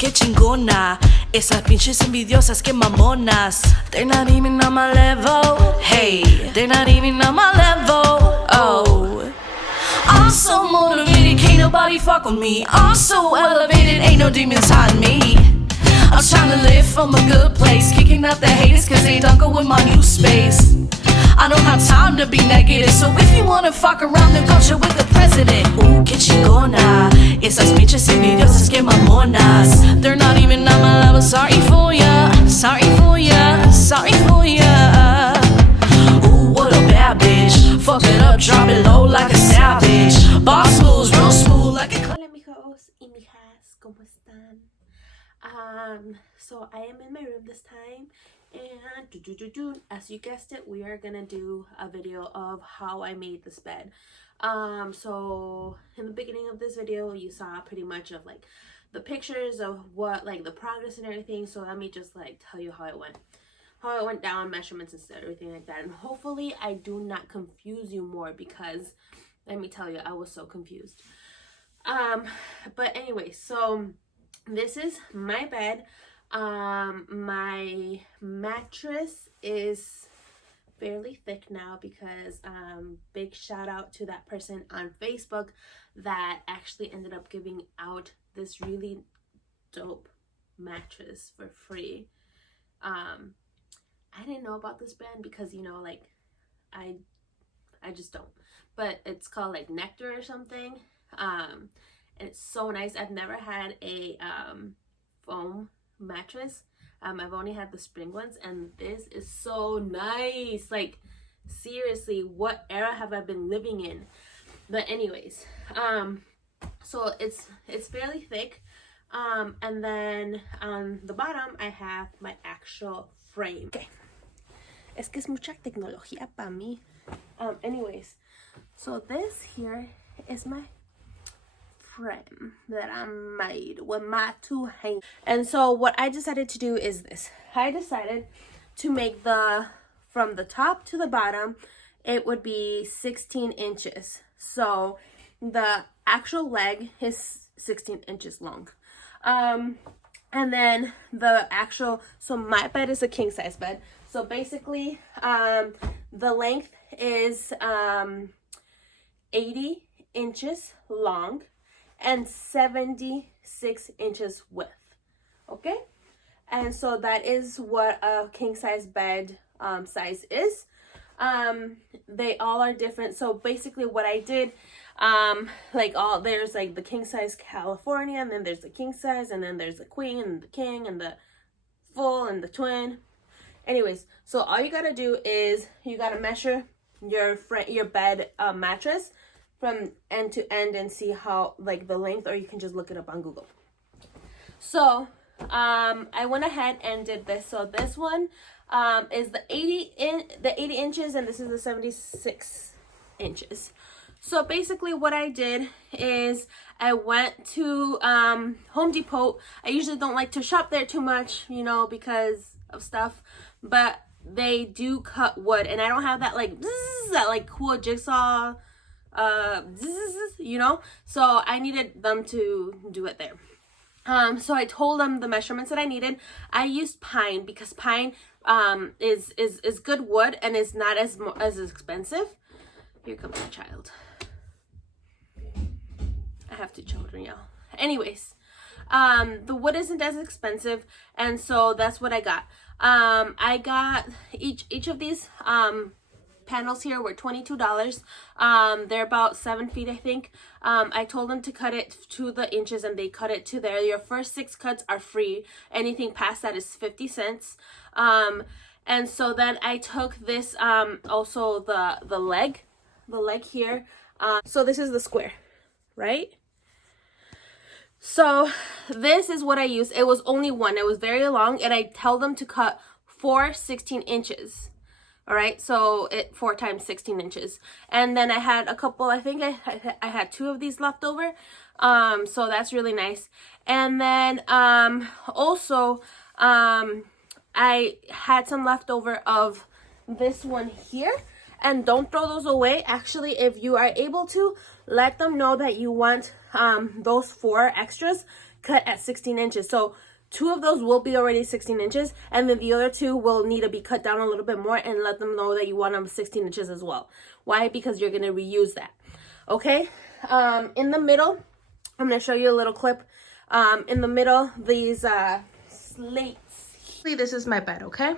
qué chingona. Esas pinches envidiosas, que mamonas. They're not even on my level. Hey, they're not even on my level. Oh, I'm so motivated, can't nobody fuck with me. I'm so elevated, ain't no demons hiding me. I'm trying to live from a good place, kicking out the haters cause they don't go with my new space. I don't have time to be negative, so if you wanna fuck around, then go chill with the president. Ooh, que chingona. Esas pinches envidiosas, que mamonas. They're not even on my level, sorry for ya. Sorry for ya, sorry for ya. Ooh, what a bad bitch. Fuck it up, drop it low like a savage. Boss moves real smooth like a... Hola amigos y mijas, ¿cómo están? So I am in my room this time, and as you guessed it, we are gonna do a video of how I made this bed. So in the beginning of this video, you saw pretty much of like the pictures of what, like the progress and everything. So let me just like tell you how it went down, measurements and stuff, everything like that. And hopefully I do not confuse you more, because let me tell you, I was so confused. But anyway, so this is my bed. My mattress is fairly thick now because big shout out to that person on Facebook that actually ended up giving out this really dope mattress for free. I didn't know about this brand because, you know, like I just don't, but it's called like Nectar or something. And it's so nice. I've never had a foam mattress. I've only had the spring ones, and this is so nice. Like seriously, what era have I been living in? But anyways, so it's fairly thick, and then on the bottom I have my actual frame. Okay, es que es mucha tecnología para mí. Anyways, so this here is my frame that I made with my two hands. And so what I decided to do is this. I decided to make from the top to the bottom, it would be 16 inches. So the actual leg is 16 inches long. And then so my bed is a king size bed. So basically, the length is 80 inches long and 76 inches width. Okay, and so that is what a king size bed size is. They all are different. So basically what I did, there's like the king size California, and then there's the king size, and then there's the queen and the king and the full and the twin. Anyways, so all you gotta do is you gotta measure your bed mattress from end to end and see how like the length, or you can just look it up on Google. So I went ahead and did this. So this one is the 80 inches, and this is the 76 inches. So basically what I did is I went to Home Depot. I usually don't like to shop there too much, you know, because of stuff, but they do cut wood, and I don't have that like that like cool jigsaw you know, so I needed them to do it there. So I told them the measurements that I needed. I used pine because pine is good wood and is not as expensive. Here comes my child. I have two children, y'all. Anyways, the wood isn't as expensive, and so that's what I got. I got each of these panels here were $22. They're about 7 feet, I think. I told them to cut it to the inches, and they cut it to there. Your first 6 cuts are free. Anything past that is 50 cents. And so then I took this, also the leg here. So this is the square, right? So this is what I used. It was only one. It was very long, and I tell them to cut 4 16 inches. All right, so 4 times 16 inches. And then I had a couple, I think I had 2 of these left over. So that's really nice. And then also I had some leftover of this one here. And don't throw those away. Actually, if you are able to, let them know that you want those 4 extras. cut at 16 inches. So 2 of those will be already 16 inches, and then the other 2 will need to be cut down a little bit more, and let them know that you want them 16 inches as well. Why? Because you're going to reuse that. Okay? In the middle, I'm going to show you a little clip. In the middle, these slates. This is my bed, okay?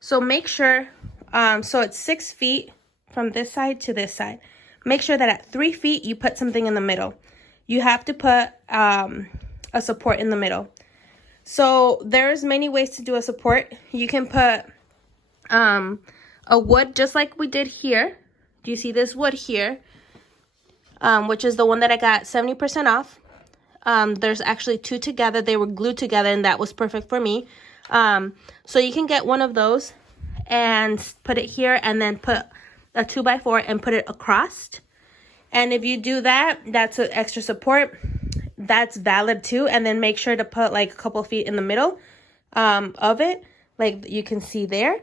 So make sure, so it's 6 feet from this side to this side. Make sure that at 3 feet, you put something in the middle. You have to put a support in the middle. So there's many ways to do a support. You can put a wood, just like we did here. Do you see this wood here? Which is the one that I got 70% off. There's actually 2 together. They were glued together, and that was perfect for me. So you can get one of those and put it here, and then put a 2x4 and put it across. And if you do that, that's an extra support. That's valid too. And then make sure to put like a couple feet in the middle of it, like you can see there.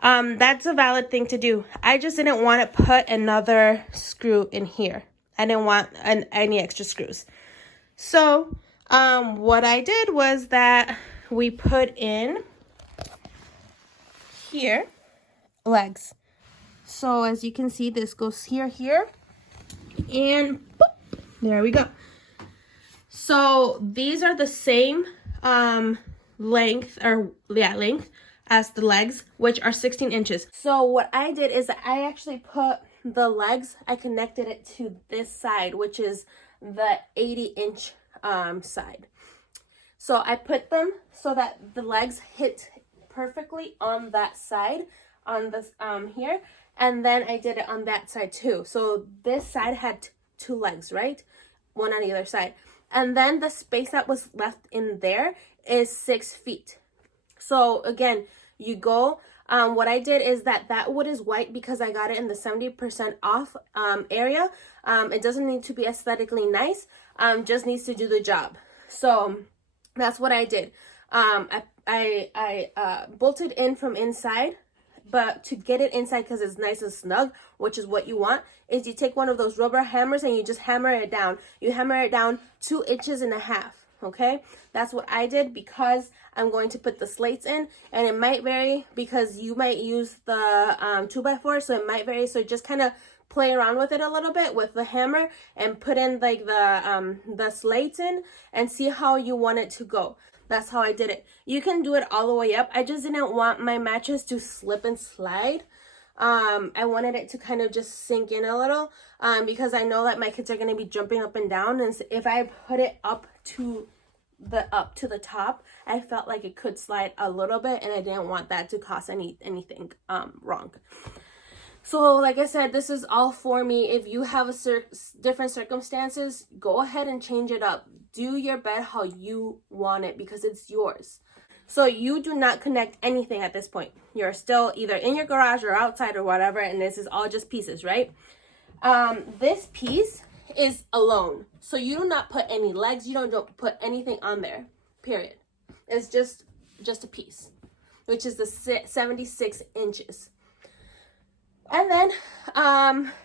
That's a valid thing to do. I just didn't want to put another screw in here. I didn't want any extra screws. So what I did was that we put in here legs. So as you can see, this goes here, and boop, there we go. So these are the same length as the legs, which are 16 inches. So what I did is I actually put the legs, I connected it to this side, which is the 80-inch side. So I put them so that the legs hit perfectly on that side, on this here, and then I did it on that side too. So this side had 2 legs, right? One on the other side. And then the space that was left in there is 6 feet. So again, you go, what I did is that wood is white because I got it in the 70% off area. It doesn't need to be aesthetically nice, just needs to do the job. So that's what I did. I bolted in from inside, but to get it inside, because it's nice and snug, which is what you want, is you take one of those rubber hammers and you just hammer it down. You hammer it down 2.5 inches, okay? That's what I did because I'm going to put the slates in, and it might vary because you might use the 2x4, so it might vary. So just kind of play around with it a little bit with the hammer and put in like the slates in and see how you want it to go. That's how I did it. You can do it all the way up. I just didn't want my mattress to slip and slide. I wanted it to kind of just sink in a little because I know that my kids are going to be jumping up and down, and if I put it up to the top, I felt like it could slide a little bit, and I didn't want that to cause anything wrong. So like I said, this is all for me. If you have different circumstances, go ahead and change it up. Do your bed how you want it because it's yours. So you do not connect anything at this point. You're still either in your garage or outside or whatever, and this is all just pieces, right? This piece is alone. So you do not put any legs. You don't put anything on there, period. It's just a piece, which is the 76 inches. And then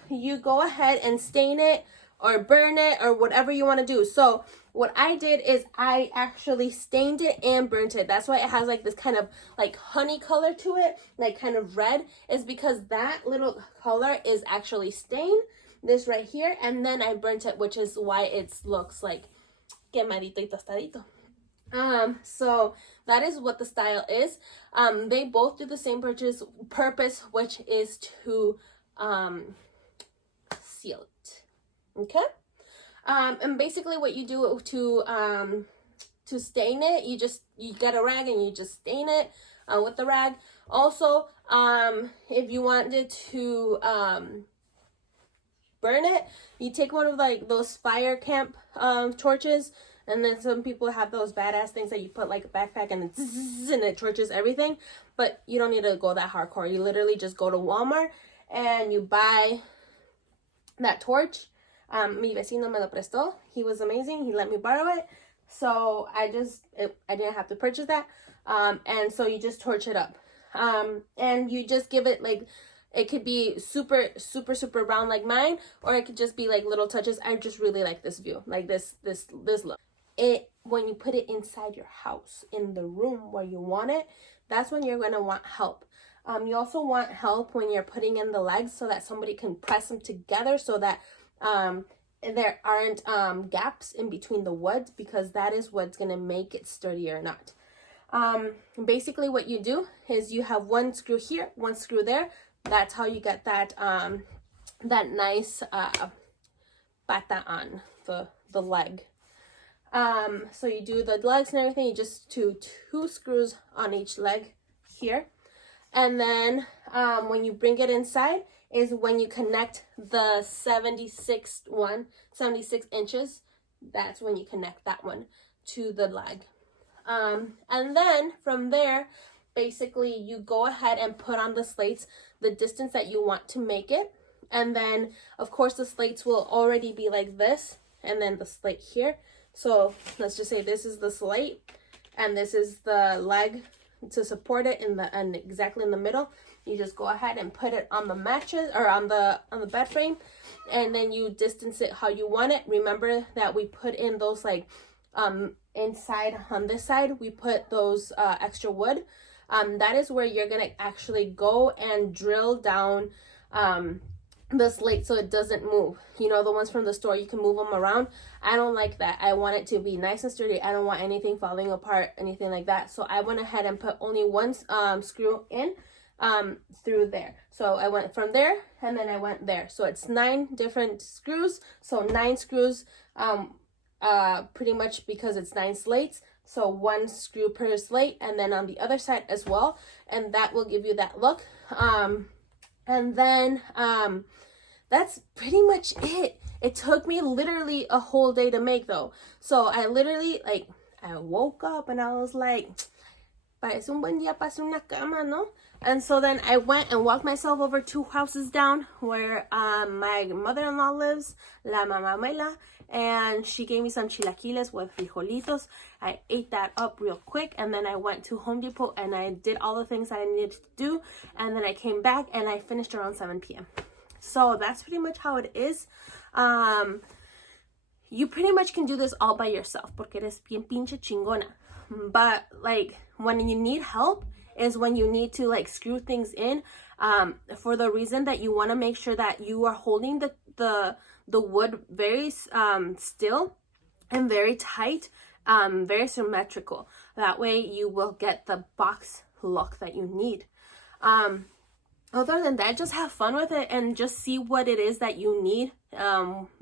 you go ahead and stain it or burn it or whatever you want to do. So what I did is I actually stained it and burnt it. That's why it has like this kind of like honey color to it, like kind of red, is because that little color is actually stained, this right here, and then I burnt it, which is why it looks like quemadito y tostadito. So that is what the style is. They both do the same purpose, which is to seal it. Okay. And basically what you do to stain it, you get a rag and you just stain it with the rag. Also, if you wanted to burn it, you take one of like those fire camp torches. And then some people have those badass things that you put like a backpack and then it torches everything. But you don't need to go that hardcore. You literally just go to Walmart and you buy that torch. Mi vecino me lo prestó. He was amazing. He let me borrow it. So I didn't have to purchase that. And so you just torch it up. And you just give it like It could be super, super, super round like mine, or it could just be like little touches. I just really like this view, like this look. It, when you put it inside your house, in the room where you want it, that's when you're gonna want help. You also want help when you're putting in the legs so that somebody can press them together so that there aren't gaps in between the wood, because that is what's gonna make it sturdy or not. Basically what you do is you have one screw here, one screw there. That's how you get that that nice pata on the leg. So you do the legs and everything. You just do 2 screws on each leg here, and then when you bring it inside is when you connect the 76 inches. That's when you connect that one to the leg. And then from there, basically you go ahead and put on the slates the distance that you want to make it. And then of course the slates will already be like this, and then the slate here. So let's just say this is the slate and this is the leg to support it and exactly in the middle. You just go ahead and put it on the mattress or on the bed frame, and then you distance it how you want it. Remember that we put in those like inside on this side, we put those extra wood. That is where you're gonna actually go and drill down the slate so it doesn't move. You know, the ones from the store, you can move them around. I don't like that. I want it to be nice and sturdy. I don't want anything falling apart, anything like that. So I went ahead and put only one screw in through there. So I went from there and then I went there. So it's 9 different screws. So 9 screws, pretty much, because it's 9 slates. So 1 screw per slate, and then on the other side as well. And that will give you that look. And then that's pretty much it. It took me literally a whole day to make though. So I literally, like, I woke up and I was like, parece un buen día para hacer una cama, ¿no? And so then I went and walked myself over 2 houses down where my mother-in-law lives, la mamá Mela, and she gave me some chilaquiles with frijolitos. I ate that up real quick, and then I went to Home Depot and I did all the things I needed to do, and then I came back and I finished around 7 p.m. So that's pretty much how it is. You pretty much can do this all by yourself porque eres bien pinche chingona. But like when you need help is when you need to like screw things in, for the reason that you want to make sure that you are holding the wood very still and very tight, very symmetrical. That way you will get the box look that you need. Other than that, just have fun with it and just see what it is that you need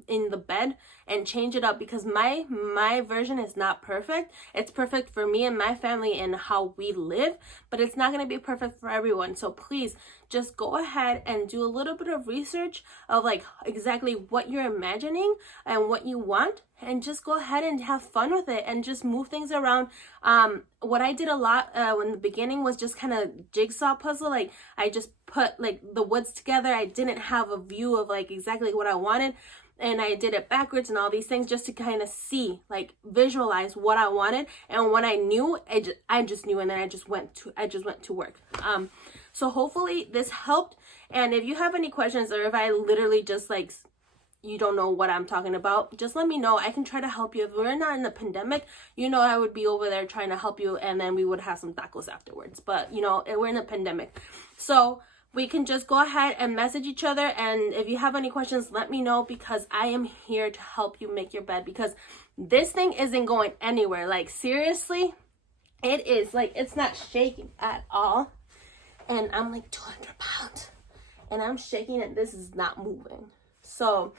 in the bed and change it up, because my version is not perfect. It's perfect for me and my family and how we live, but it's not going to be perfect for everyone. So please just go ahead and do a little bit of research of like exactly what you're imagining and what you want, and just go ahead and have fun with it and just move things around. What I did a lot in the beginning was just kind of jigsaw puzzle. Like I just put like the woods together. I didn't have a view of like exactly what I wanted, and I did it backwards and all these things just to kind of see, like visualize what I wanted. And when I knew, I just knew, and then I just went to work. So hopefully this helped. And if you have any questions, or if I literally just like you don't know what I'm talking about, just let me know. I can try to help you. If we're not in a pandemic, you know, I would be over there trying to help you, and then we would have some tacos afterwards. But you know, we're in a pandemic, so we can just go ahead and message each other. And if you have any questions, let me know, because I am here to help you make your bed, because this thing isn't going anywhere. Like seriously, it is like, it's not shaking at all. And I'm like 200 pounds and I'm shaking and this is not moving. So,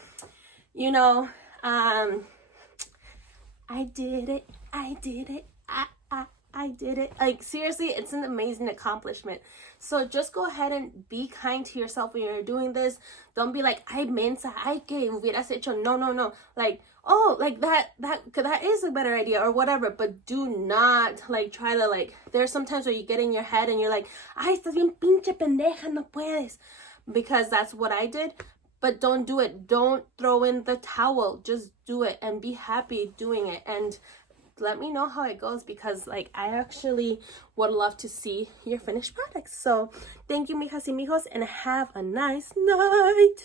you know, I did it. I did it. Like seriously, it's an amazing accomplishment. So just go ahead and be kind to yourself when you're doing this. Don't be like, ay mensa, ay que hubieras hecho. No. Like, oh, like that is a better idea or whatever. But do not like try to like, there's sometimes where you get in your head and you're like, ay, estás bien pinche pendeja, no puedes. Because that's what I did. But don't do it. Don't throw in the towel. Just do it and be happy doing it. And let me know how it goes, because like I actually would love to see your finished products. So thank you, mijas y mijos, and have a nice night.